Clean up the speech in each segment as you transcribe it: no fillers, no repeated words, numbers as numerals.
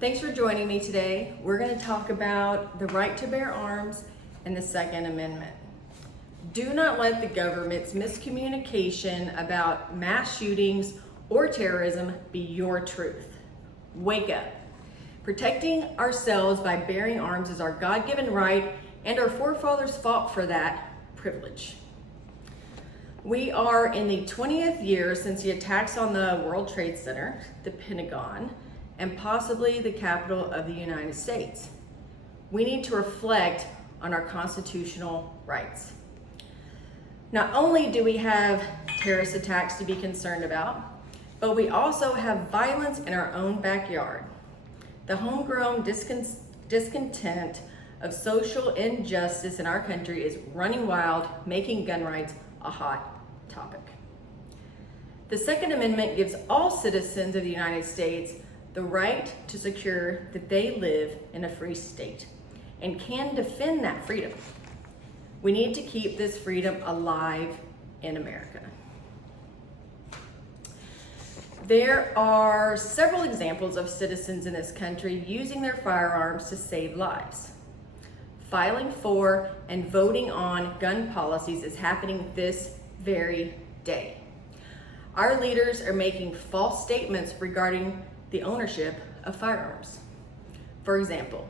Thanks for joining me today. We're going to talk about the right to bear arms and the Second Amendment. Do not let the government's miscommunication about mass shootings or terrorism be your truth. Wake up. Protecting ourselves by bearing arms is our God-given right, and our forefathers fought for that privilege. We are in the 20th year since the attacks on the World Trade Center, the Pentagon, and possibly the Capitol of the United States. We need to reflect on our constitutional rights. Not only do we have terrorist attacks to be concerned about, but we also have violence in our own backyard. The homegrown discontent of social injustice in our country is running wild, making gun rights a hot topic. The Second Amendment gives all citizens of the United States the right to secure that they live in a free state and can defend that freedom. We need to keep this freedom alive in America. There are several examples of citizens in this country using their firearms to save lives. Filing for and voting on gun policies is happening this very day. Our leaders are making false statements regarding the ownership of firearms. For example,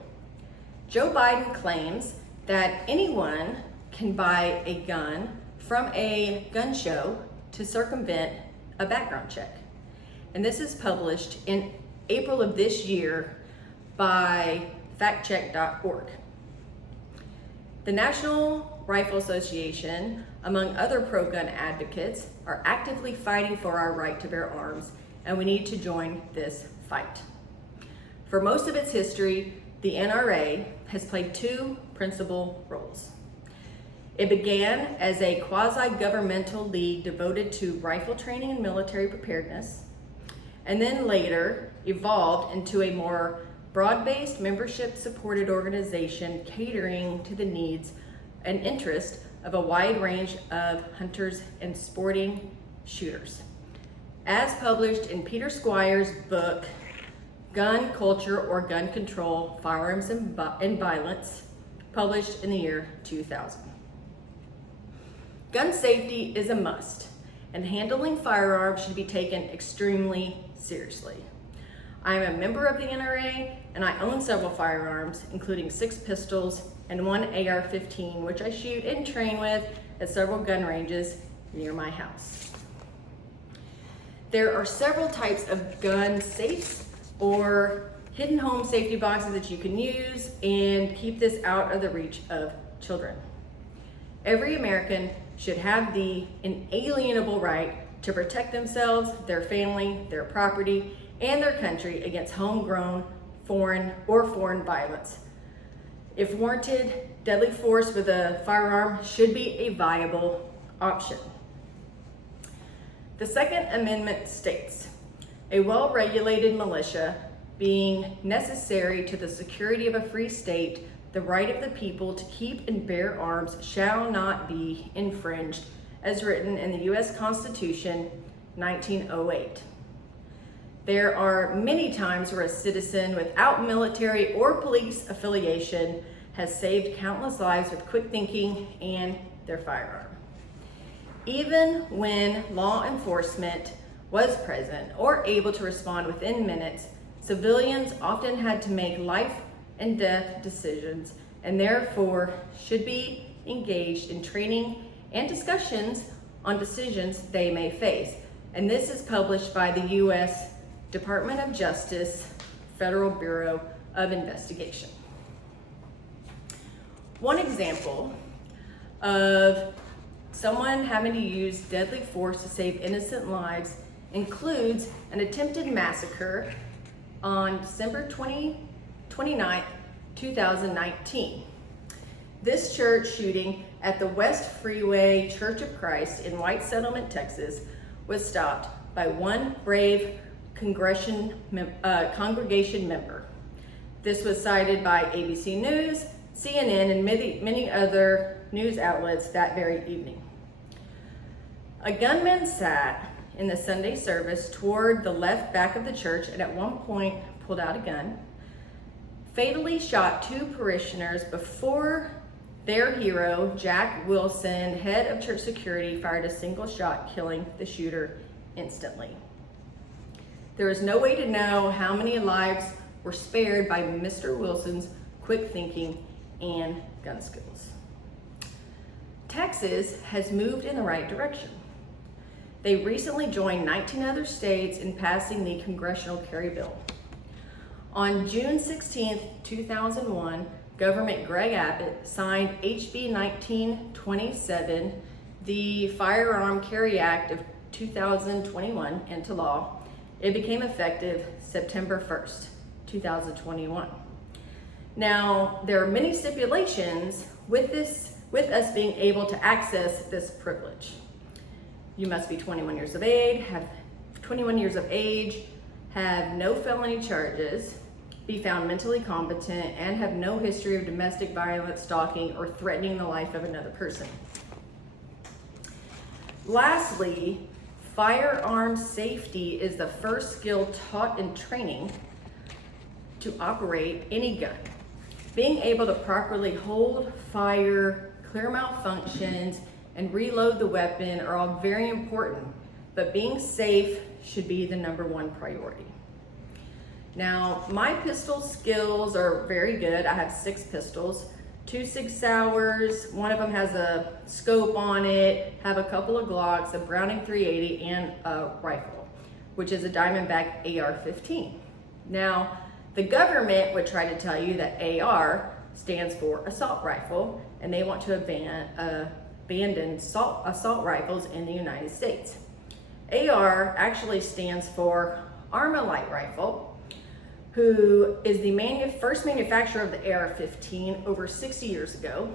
Joe Biden claims that anyone can buy a gun from a gun show to circumvent a background check. And this is published in April of this year by factcheck.org. The National Rifle Association, among other pro-gun advocates, are actively fighting for our right to bear arms, and we need to join this fight. For most of its history, the NRA has played two principal roles. It began as a quasi-governmental league devoted to rifle training and military preparedness, and then later evolved into a more broad-based, membership-supported organization catering to the needs and interest of a wide range of hunters and sporting shooters. As published in Peter Squire's book, Gun Culture or Gun Control, Firearms and Violence, published in the year 2000. Gun safety is a must, and handling firearms should be taken extremely seriously. I am a member of the NRA, and I own several firearms, including 6 pistols and 1 AR-15, which I shoot and train with at several gun ranges near my house. There are several types of gun safes or hidden home safety boxes that you can use and keep this out of the reach of children. Every American should have the inalienable right to protect themselves, their family, their property, and their country against homegrown, foreign violence. If warranted, deadly force with a firearm should be a viable option. The Second Amendment states, a well-regulated militia being necessary to the security of a free state, the right of the people to keep and bear arms shall not be infringed, as written in the U.S. Constitution, 1908. There are many times where a citizen without military or police affiliation has saved countless lives with quick thinking and their firearm. Even when law enforcement was present or able to respond within minutes, civilians often had to make life and death decisions and therefore should be engaged in training and discussions on decisions they may face. And this is published by the U.S. Department of Justice, Federal Bureau of Investigation. One example of someone having to use deadly force to save innocent lives includes an attempted massacre on December 29th, 2019. This church shooting at the West Freeway Church of Christ in White Settlement, Texas, was stopped by one brave congregation member. This was cited by ABC News, CNN, and many other news outlets that very evening. A gunman sat in the Sunday service toward the left back of the church and at one point pulled out a gun, fatally shot 2 parishioners before their hero, Jack Wilson, head of church security, fired a single shot, killing the shooter instantly. There is no way to know how many lives were spared by Mr. Wilson's quick thinking and gun skills. Texas has moved in the right direction. They recently joined 19 other states in passing the Congressional Carry Bill. On June 16, 2001, Governor Greg Abbott signed HB 1927, the Firearm Carry Act of 2021, into law. It became effective September 1st, 2021. Now, there are many stipulations with us being able to access this privilege. You must be 21 years of age, have no felony charges, be found mentally competent, and have no history of domestic violence, stalking, or threatening the life of another person. Lastly, firearms safety is the first skill taught in training to operate any gun. Being able to properly hold, fire, clear malfunctions, and reload the weapon are all very important, but being safe should be the #1 priority. Now, my pistol skills are very good. I have 6 pistols, 2 Sig Sauers, one of them has a scope on it, have a couple of Glocks, a Browning 380, and a rifle, which is a Diamondback AR-15. Now, the government would try to tell you that AR stands for assault rifle, and they want to abandon assault rifles in the United States. AR actually stands for Armalite Rifle, who is the first manufacturer of the AR-15 over 60 years ago,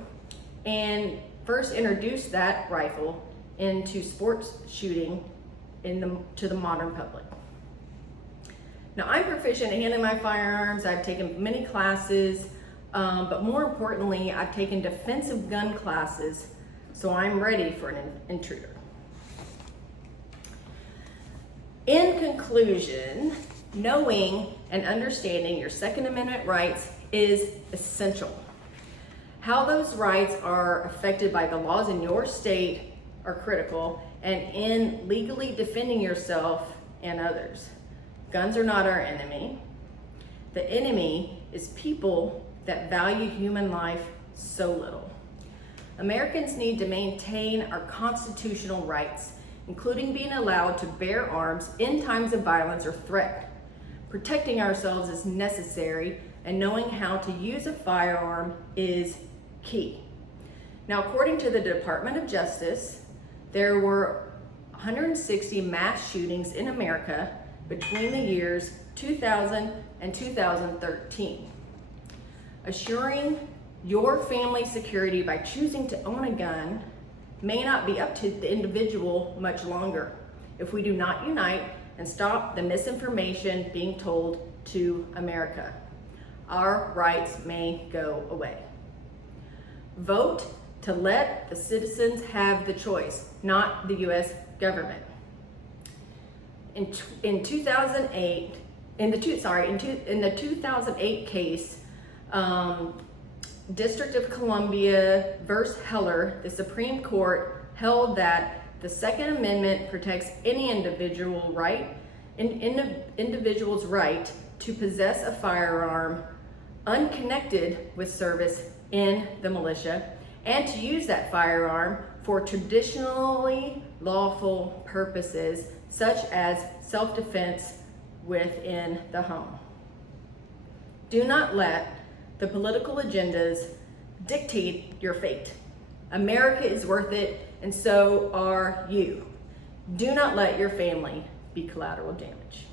and first introduced that rifle into sports shooting to the modern public. Now, I'm proficient in handling my firearms. I've taken many classes, but more importantly, I've taken defensive gun classes, so I'm ready for an intruder. In conclusion, knowing and understanding your Second Amendment rights is essential. How those rights are affected by the laws in your state are critical, and in legally defending yourself and others. Guns are not our enemy. The enemy is people that value human life so little. Americans need to maintain our constitutional rights, including being allowed to bear arms in times of violence or threat. Protecting ourselves is necessary, and knowing how to use a firearm is key. Now, according to the Department of Justice, there were 160 mass shootings in America between the years 2000 and 2013. Assuring your family security by choosing to own a gun may not be up to the individual much longer if we do not unite and stop the misinformation being told to America. Our rights may go away. Vote to let the citizens have the choice, not the U.S. government. In the 2008 case, District of Columbia versus Heller, the Supreme Court held that the Second Amendment protects any individual's right to possess a firearm unconnected with service in the militia, and to use that firearm for traditionally lawful purposes such as self-defense within the home. Do not let the political agendas dictate your fate. America is worth it, and so are you. Do not let your family be collateral damage.